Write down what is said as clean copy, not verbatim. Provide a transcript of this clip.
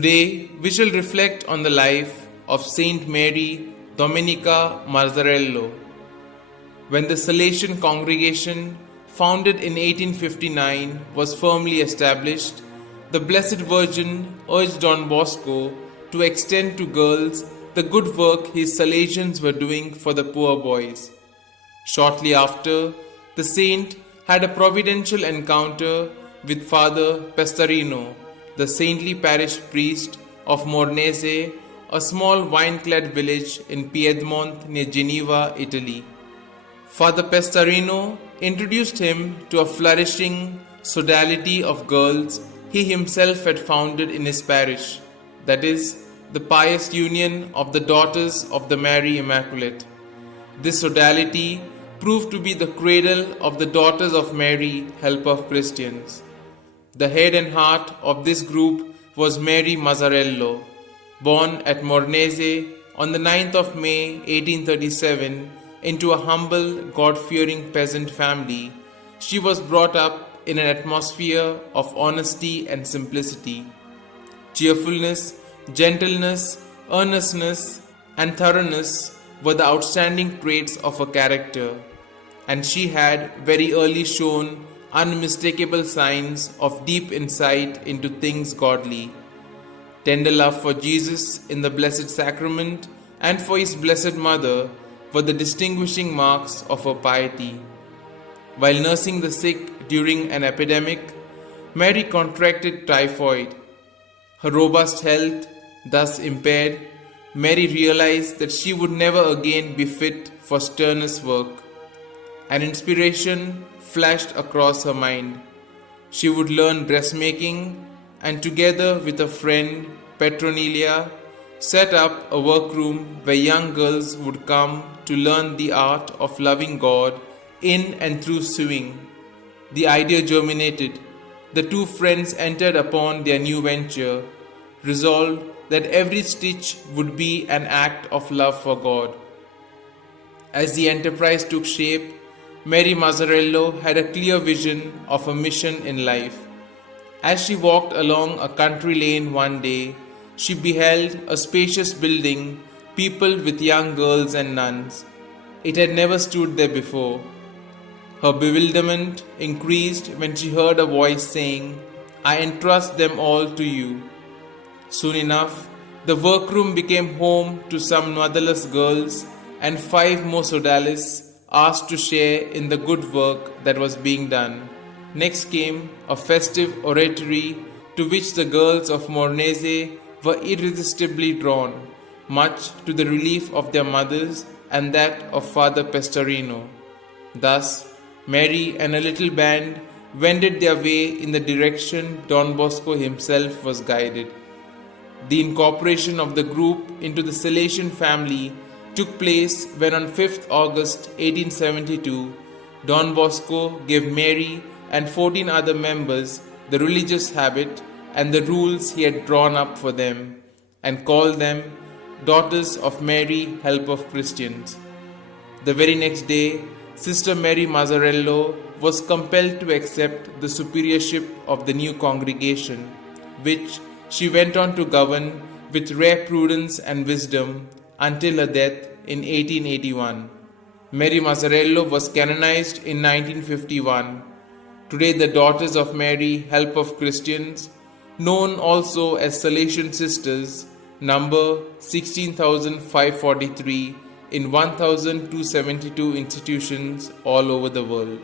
Today, we shall reflect on the life of St Mary Domenica Mazarello. When the Salesian congregation, founded in 1859, was firmly established, the Blessed Virgin urged Don Bosco to extend to girls the good work his Salesians were doing for the poor boys. Shortly after, the saint had a providential encounter with Father Pestarino, the saintly parish priest of Mornese, a small vine-clad village in Piedmont near Geneva, Italy. Father Pestarino introduced him to a flourishing sodality of girls he himself had founded in his parish, that is, the Pious Union of the Daughters of the Mary Immaculate. This sodality proved to be the cradle of the Daughters of Mary, Help of Christians. The head and heart of this group was Mary Mazarello, born at Mornese on the 9th of May 1837 into a humble, God-fearing peasant family. She was brought up in an atmosphere of honesty and simplicity. Cheerfulness, gentleness, earnestness, and thoroughness were the outstanding traits of her character, and she had very early shown unmistakable signs of deep insight into things godly. Tender love for Jesus in the Blessed Sacrament and for his Blessed Mother were the distinguishing marks of her piety. While nursing the sick during an epidemic, Mary contracted typhoid. Her robust health thus impaired, Mary realized that she would never again be fit for strenuous work. An inspiration flashed across her mind. She would learn dressmaking and together with a friend, Petronilla, set up a workroom where young girls would come to learn the art of loving God in and through sewing. The idea germinated. The two friends entered upon their new venture, resolved that every stitch would be an act of love for God. As the enterprise took shape, Mary Mazarello had a clear vision of a mission in life. As she walked along a country lane one day, she beheld a spacious building peopled with young girls and nuns. It had never stood there before. Her bewilderment increased when she heard a voice saying, "I entrust them all to you." Soon enough, the workroom became home to some motherless girls, and 5 more sodalists asked to share in the good work that was being done. Next came a festive oratory to which the girls of Mornese were irresistibly drawn, much to the relief of their mothers and that of Father Pestarino. Thus, Mary and a little band wended their way in the direction Don Bosco himself was guided. The incorporation of the group into the Salesian family took place when on 5th August 1872, Don Bosco gave Mary and 14 other members the religious habit and the rules he had drawn up for them, and called them Daughters of Mary, Help of Christians. The very next day, Sister Mary Mazarello was compelled to accept the superiorship of the new congregation, which she went on to govern with rare prudence and wisdom until her death in 1881. Mary Mazarello was canonized in 1951. Today the Daughters of Mary, Help of Christians, known also as Salesian Sisters, number 16,543 in 1,272 institutions all over the world.